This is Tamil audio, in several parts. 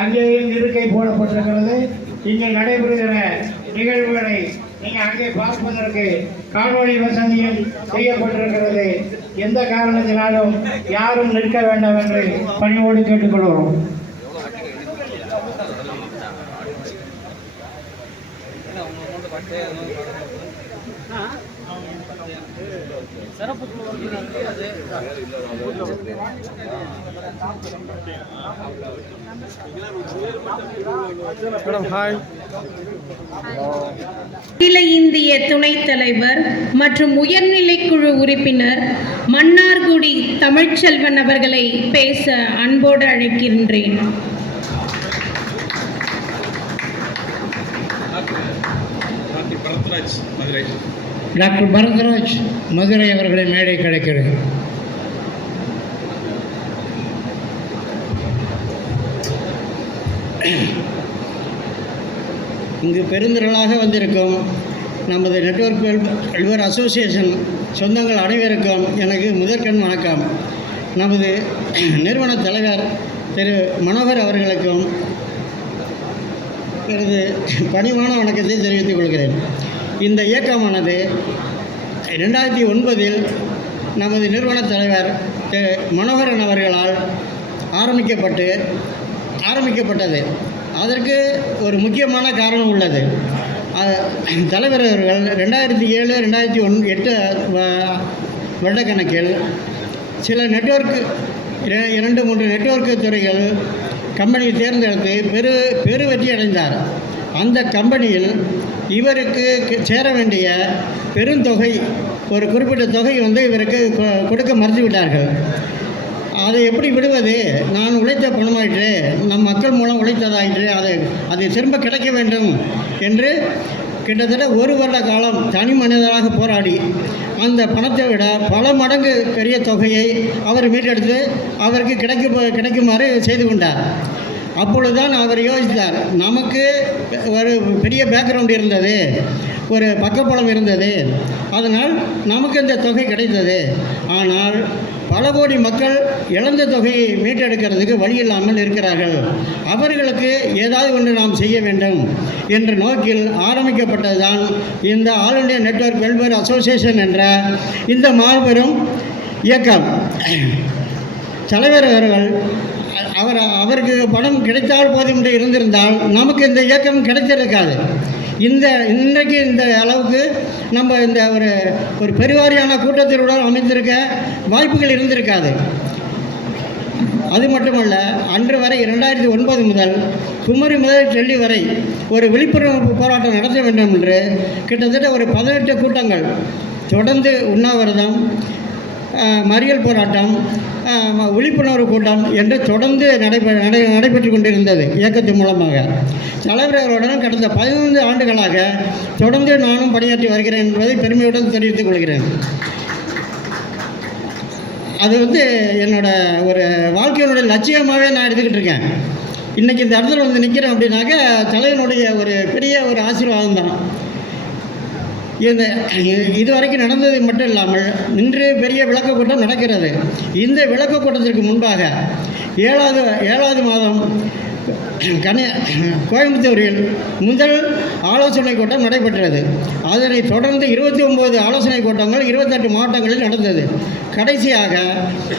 அங்கேயும் இருக்கை போடப்பட்டிருக்கிறது. இங்கே நடைபெறுகிற நிகழ்வுகளை நீங்கள் அங்கே பார்ப்பதற்கு காணொலி வசதியும் செய்யப்பட்டிருக்கிறது. எந்த காரணத்தினாலும் யாரும் நிற்க வேண்டாம் என்று பணிவோடு கேட்டுக்கொள்கிறோம். மேடம் ஹாய் அகில இந்திய துணைத் தலைவர் மற்றும் உயர்நிலைக்குழு உறுப்பினர் மன்னார்குடி தமிழ்ச்செல்வன் அவர்களை பேச அன்போடு அழைக்கின்றேன். மதுரை. டாக்டர் பரதராஜ் மதுரை அவர்களை மேடை கிடைக்கிறது. இங்கு பெருந்திரளாக வந்திருக்கும் நமது நெட்வொர்க் வெல்வர் அசோசியேஷன் சொந்தங்கள் அனைவருக்கும் எனக்கு முதற்கண் வணக்கம். நமது நிறுவன தலைவர் திரு மனோகர் அவர்களுக்கும் எனது பணிவான வணக்கத்தை தெரிவித்துக் கொள்கிறேன். இந்த இயக்கமானது ரெண்டாயிரத்தி ஒன்பதில் நமது நிறுவன தலைவர் மனோகரன் அவர்களால் ஆரம்பிக்கப்பட்டு ஆரம்பிக்கப்பட்டது. அதற்கு ஒரு முக்கியமான காரணம் உள்ளது. தலைவர் அவர்கள் ரெண்டாயிரத்தி ஏழு ரெண்டாயிரத்தி ஒன் எட்டு வ- வருடக்கணக்கில் சில நெட்வொர்க் இர- இரண்டு மூன்று நெட்வொர்க்கு துறைகள் கம்பெனியை தேர்ந்தெடுத்து பெரு பெரு வெற்றி அடைந்தார். அந்த கம்பெனியில் இவருக்கு சேர வேண்டிய பெருந்தொகை ஒரு குறிப்பிட்ட தொகை வந்து இவருக்கு கொ- கொடுக்க மறுத்து விட்டார்கள் அதை எப்படி விடுவது? நான் உழைத்த பணமாயிற்று நம் மக்கள் மூலம் உழைத்ததாயிற்று அதை அது திரும்ப கிடைக்க வேண்டும் என்று கிட்டத்தட்ட ஒரு வருட காலம் தனி மனிதராக போராடி அந்த பணத்தை விட பல மடங்கு பெரிய தொகையை அவர் மீட்டெடுத்து அவருக்கு கிடைக்க கிடைக்குமாறு செய்து கொண்டார். அப்பொழுதுதான் அவர் யோசித்தார் நமக்கு ஒரு பெரிய பேக்ரவுண்ட் இருந்தது ஒரு பக்கப்புலம் இருந்தது அதனால் நமக்கு இந்த தொகை கிடைத்தது. ஆனால் பல கோடி மக்கள் இழந்த தொகையை மீட்டெடுக்கிறதுக்கு வழி இல்லாமல் இருக்கிறார்கள். அவர்களுக்கு ஏதாவது ஒன்று நாம் செய்ய வேண்டும் என்ற நோக்கில் ஆரம்பிக்கப்பட்டதுதான் இந்த all India network welfare association என்ற இந்த மாபெரும் இயக்கம். தலைவர் அவர்கள் அவர் அவருக்கு பணம் கிடைத்தால் போதும் என்று இருந்திருந்தால் நமக்கு இந்த இயக்கம் கிடைச்சிருக்காது இந்த இன்றைக்கு இந்த அளவுக்கு நம்ம இந்த ஒரு ஒரு பெருவாரியான கூட்டத்தினுடன் அமைந்திருக்க வாய்ப்புகள் இருந்திருக்காது. அது மட்டுமல்ல அன்று வரை இரண்டாயிரத்தி ஒன்பது முதல் குமரி முதல் டெல்லி வரை ஒரு விழிப்புணர்வு போராட்டம் நடத்த வேண்டும் என்று கிட்டத்தட்ட ஒரு பதினெட்டு கூட்டங்கள் தொடர்ந்து உண்ணாவிரதம் மறியல் போராட்டம் விழிப்புணர்வு கூட்டம் என்று தொடர்ந்து நடைபெ நடை நடைபெற்று கொண்டிருந்தது இயக்கத்தின் மூலமாக. தலைவர்களுடன் கடந்த பதினைந்து ஆண்டுகளாக தொடர்ந்து நானும் பணியாற்றி வருகிறேன் என்பதை பெருமையுடன் தெரிவித்துக் கொள்கிறேன். அது வந்து என்னோட ஒரு வாழ்க்கையினுடைய லட்சியமாகவே நான் எடுத்துக்கிட்டு இருக்கேன். இன்றைக்கி இந்த இடத்துல வந்து நிற்கிறேன் அப்படின்னாக்க தலைவனுடைய ஒரு பெரிய ஒரு ஆசீர்வாதம் தான். இந்த இது வரைக்கும் நடந்தது மட்டும் இல்லாமல் இன்று பெரிய விளக்க கூட்டம் நடக்கிறது. இந்த விளக்க கூட்டத்திற்கு முன்பாக ஏழாவது ஏழாவது மாதம் கண கோயம்புத்தூரில் முதல் ஆலோசனை கூட்டம் நடைபெற்றது. அதனைத் தொடர்ந்து இருபத்தி ஒம்பது ஆலோசனை கூட்டங்கள் இருபத்தெட்டு மாவட்டங்களில் நடந்தது. கடைசியாக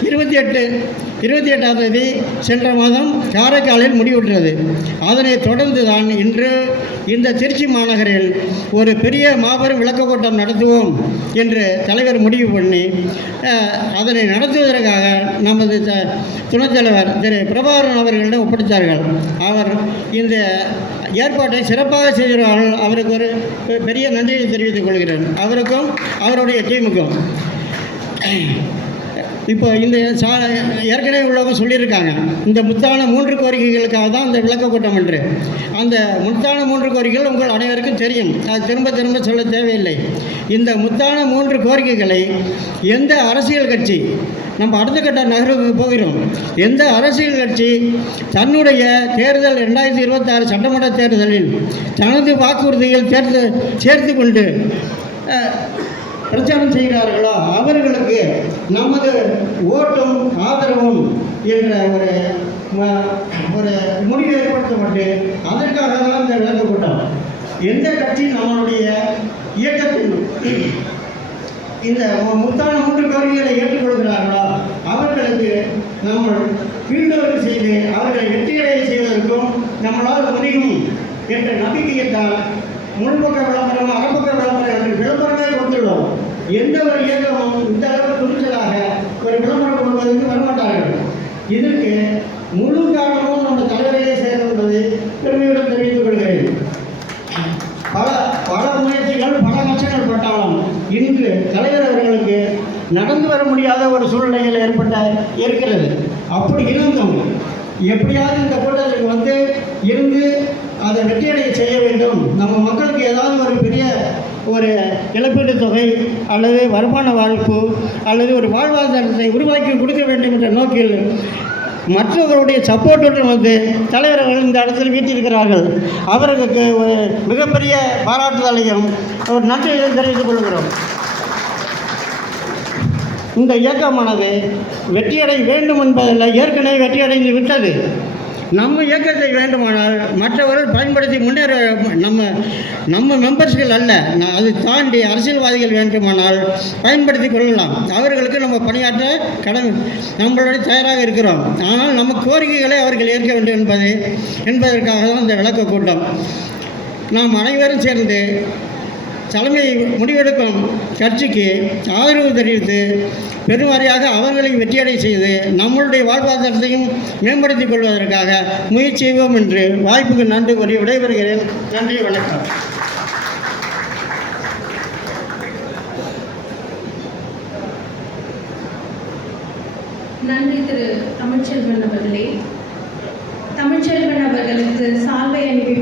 இருபத்தி எட்டு இருபத்தி எட்டாம் தேதி சென்ற மாதம் காரைக்காலில் முடிவுற்றது. அதனைத் தொடர்ந்து தான் இன்று இந்த திருச்சி மாநகரில் ஒரு பெரிய மாபெரும் விளக்க கூட்டம் நடத்துவோம் என்று தலைவர் முடிவு பண்ணி அதனை நடத்துவதற்காக நமது த- துணைத் தலைவர் திரு. பிரபாகரன் அவர்களிடம் ஒப்படைத்தார்கள். அவர் இந்த ஏற்பாட்டை சிறப்பாக செய்கிறார்கள் அவருக்கு ஒரு பெ- பெரிய நன்றியை தெரிவித்துக் கொள்கிறேன். அவருக்கும் அவருடைய டீமுக்கும். இப்போ இந்த சா ஏற்கனவே உள்ளவங்க சொல்லியிருக்காங்க. இந்த முத்தான மூன்று கோரிக்கைகளுக்காக தான் இந்த விளக்க கூட்டம் என்று. அந்த முத்தான மூன்று கோரிக்கைகள் உங்கள் அனைவருக்கும் தெரியும். அது திரும்ப திரும்ப சொல்ல தேவையில்லை. இந்த முத்தான மூன்று கோரிக்கைகளை எந்த அரசியல் கட்சி நம்ம அடுத்த கட்ட நகர்வுக்கு போகிறோம். எந்த அரசியல் கட்சி தன்னுடைய தேர்தல் ரெண்டாயிரத்தி இருபத்தாறு சட்டமன்ற தேர்தலில் தனது வாக்குறுதியில் சேர்த்து சேர்த்து கொண்டு பிரச்சாரம் செய்கிறார்களோ அவர்களுக்கு நமது ஓட்டும் ஆதரவும் என்ற ஒரு ஒரு முடிவு ஏற்படுத்தப்பட்டு அதற்காக தான் இந்த விளக்க கூட்டம். எந்த கட்சி நம்மளுடைய இயக்கத்தில் இந்த முத்தான மூன்று கோரிக்கைகளை ஏற்றுக்கொள்கிறார்களோ அவர்களுக்கு நம்ம கீழ்ந்தவர்கள் செய்து அவர்களை வெற்றியடைய செய்வதற்கும் நம்மளால் முடியும் என்ற நம்பிக்கையை தான் முன்பக்க விளம்பரம் அகப்பக்க விளம்பரம் என்று விளம்பரமே கொடுத்துள்ளோம் எந்த ஒரு இயக்கமும் இந்த அளவு துணிச்சலாக ஒரு விளம்பரம் கொடுப்பதற்கு வரமாட்டார்கள். இதற்கு முழு காரணமும் நம்ம தலைவரையே சேர்ந்து என்பது பெருமையுடன் தெரிவித்துக் கொள்கிறேன். பல பல முயற்சிகள் பல கஷ்டங்கள் பட்டாலும் இன்று தலைவர் அவர்களுக்கு நடந்து வர முடியாத ஒரு சூழ்நிலையில் ஏற்பட்ட இருக்கிறது. அப்படி இருந்தும் எப்படியாவது இந்த கூட்டத்திற்கு வந்து இருந்து அதை வெற்றியடைய செய்ய வேண்டும். நம்ம மக்களுக்கு ஏதாவது ஒரு பெரிய ஒரு இழப்பீட்டுத் தொகை அல்லது வருமான வாய்ப்பு அல்லது ஒரு வாழ்வாதாரத்தை உருவாக்கி கொடுக்க வேண்டும் என்ற நோக்கில் மற்றவர்களுடைய சப்போர்ட்டுடன் வந்து தலைவர் அவர்கள் இந்த இடத்தில் வீட்டிருக்கிறார்கள். அவர்களுக்கு ஒரு மிகப்பெரிய பாராட்டுதலையும் ஒரு நன்றியையும் தெரிவித்துக் கொள்கிறோம். இந்த இயக்கமானது வெற்றியடைய வேண்டும் என்பதில் ஏற்கனவே வெற்றியடைந்து விட்டது. நம்ம இயக்கத்தை வேண்டுமானால் மற்றவர்கள் பயன்படுத்தி முன்னேற நம்ம நம்ம மெம்பர்ஸ்கள் அல்ல. நான் அதை தாண்டி அரசியல்வாதிகள் வேண்டுமானால் பயன்படுத்தி கொள்ளலாம். அவர்களுக்கு நம்ம பணியாற்ற கடமை நம்மளோட தயாராக இருக்கிறோம். ஆனால் நம்ம கோரிக்கைகளை அவர்கள் ஏற்க வேண்டும் என்பது என்பதற்காக தான் இந்த விளக்க கூட்டம். நாம் அனைவரும் சேர்ந்து தலைமை முடிவெடுக்கும் கட்சிக்கு ஆதரவு தெரிவித்து பெருவாரியாக அவர்களை வெற்றியடை செய்து நம்மளுடைய வாழ்வாதாரத்தையும் மேம்படுத்திக் கொள்வதற்காக முயற்சி செய்வோம் என்று வாய்ப்புக்கு நன்றி கூறி விடைபெறுகிறேன். நன்றி வணக்கம். நன்றி திரு தமிழ்ச்செல்வன் அவர்களே. தமிழ்ச்செல்வன் அவர்களுக்கு சால்வை அனுப்பி